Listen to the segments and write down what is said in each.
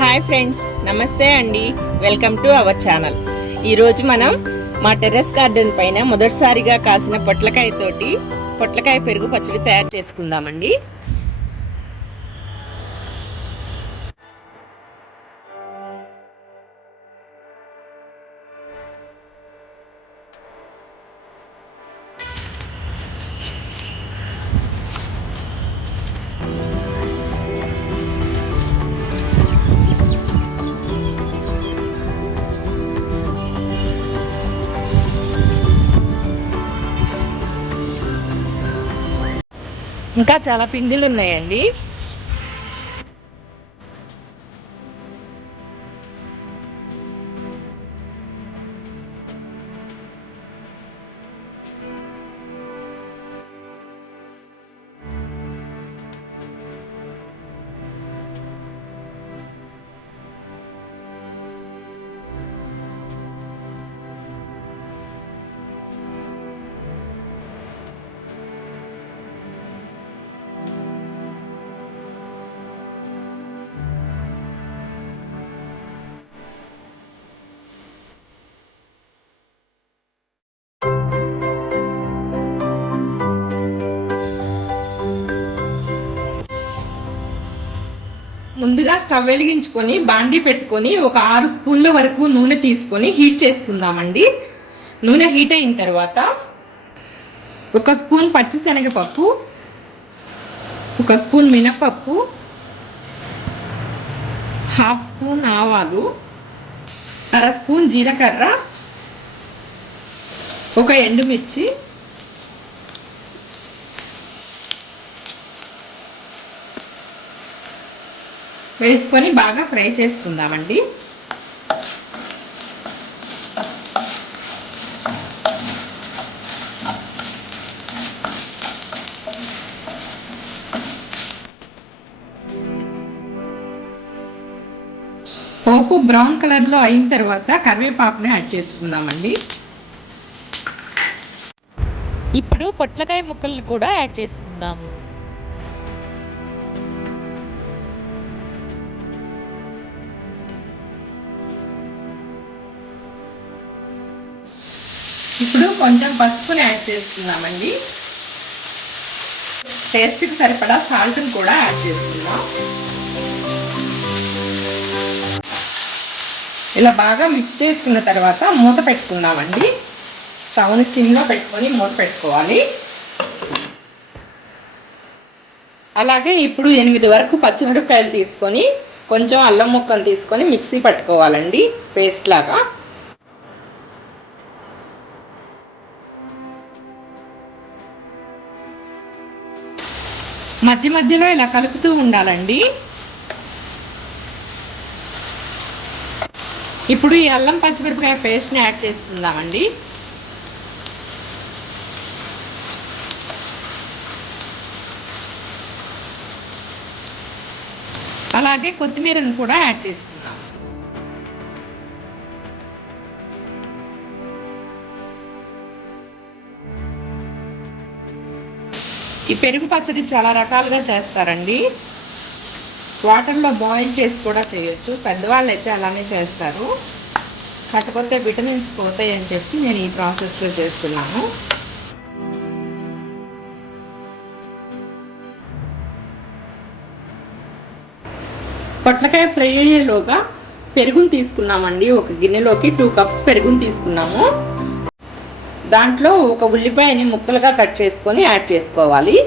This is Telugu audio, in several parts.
హాయ్ ఫ్రెండ్స్, నమస్తే అండి. Welcome to our channel. ఈరోజు మనం మా టెర్రస్ గార్డెన్ పైన మొదటిసారిగా కాసిన పొట్లకాయ పెరుగు పచ్చడి తయారు చేసుకుందామండి. ఇంకా చాలా పిండిలు ఉన్నాయండి. ముందుగా స్టవ్ వెలిగించుకొని బాండీ పెట్టుకొని ఒక 6 స్పూన్ల వరకు నూనె తీసుకొని హీట్ చేసుకుందామండి. నూనె హీట్ అయిన తర్వాత 1 స్పూన్ పచ్చిశనగపప్పు, 1 స్పూన్ మినపప్పు, 1/2 స్పూన్ ఆవాలు, 1/2 స్పూన్ జీలకర్ర, 1 ఎండుమిర్చి, వేసుకొని బాగా ఫ్రై చేసుకుందామండి. పోపు బ్రౌన్ కలర్లో అయిన తర్వాత కరివేపాకుని యాడ్ చేసుకుందామండి. ఇప్పుడు పొట్లకాయ ముక్కలను కూడా యాడ్ చేసుకుందాము. ఇప్పుడు కొంచెం పసుపుని యాడ్ చేసుకుందామండి. టేస్ట్కి సరిపడా సాల్ట్ని కూడా యాడ్ చేసుకుందాం. ఇలా బాగా మిక్స్ చేసుకున్న తర్వాత మూత పెట్టుకుందామండి. స్టవ్ని సిమ్లో పెట్టుకొని మూత పెట్టుకోవాలి. అలాగే ఇప్పుడు 8 వరకు పచ్చిమిరపకాయలు తీసుకొని కొంచెం అల్లం ముక్కను తీసుకొని మిక్సీ పట్టుకోవాలండి, పేస్ట్ లాగా. మధ్య మధ్యలో ఇలా కలుపుతూ ఉండాలండి. ఇప్పుడు ఈ అల్లం పచ్చిమిరపకాయ పేస్ట్ని యాడ్ చేసుకుందామండి. అలాగే కొత్తిమీరను కూడా యాడ్ చేసుకుందాం. ఈ పెరుగు పచ్చడి చాలా రకాలుగా చేస్తారండి. వాటర్లో బాయిల్ చేసి కూడా చేయొచ్చు. పెద్దవాళ్ళు అయితే అలానే చేస్తారు. కాకపోతే విటమిన్స్ పోతాయి అని చెప్పి నేను ఈ ప్రాసెస్లో చేస్తున్నాను. పొట్లకాయ ఫ్రై అయ్యేలోగా పెరుగుని తీసుకున్నామండి. ఒక గిన్నెలోకి 2 కప్స్ పెరుగుని తీసుకున్నాము. దాంట్లో ఒక ఉల్లిపాయని ముక్కలుగా కట్ చేసుకొని యాడ్ చేసుకోవాలి.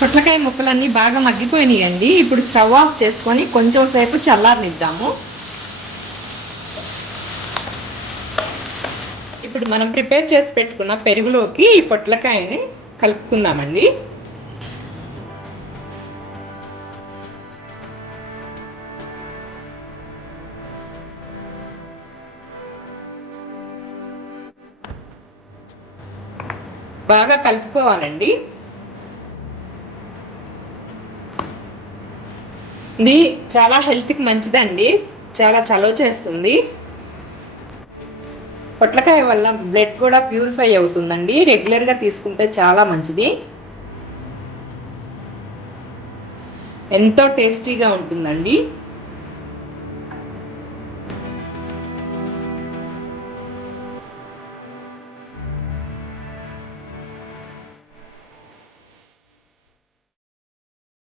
పొట్లకాయ ముక్కలన్నీ బాగా మగ్గిపోయినాయండి. ఇప్పుడు స్టవ్ ఆఫ్ చేసుకొని కొంచెం సేపు చల్లారనిద్దాము. ఇప్పుడు మనం ప్రిపేర్ చేసి పెట్టుకున్న పెరుగులోకి ఈ పొట్లకాయని కలుపుకుందామండి. బాగా కలుపుకోవాలండి. ఇది చాలా హెల్త్కి మంచిదండి, చాలా చలువ చేస్తుంది. పొట్లకాయ వల్ల బ్లడ్ కూడా ప్యూరిఫై అవుతుందండి. రెగ్యులర్గా తీసుకుంటే చాలా మంచిది, ఎంతో టేస్టీగా ఉంటుందండి.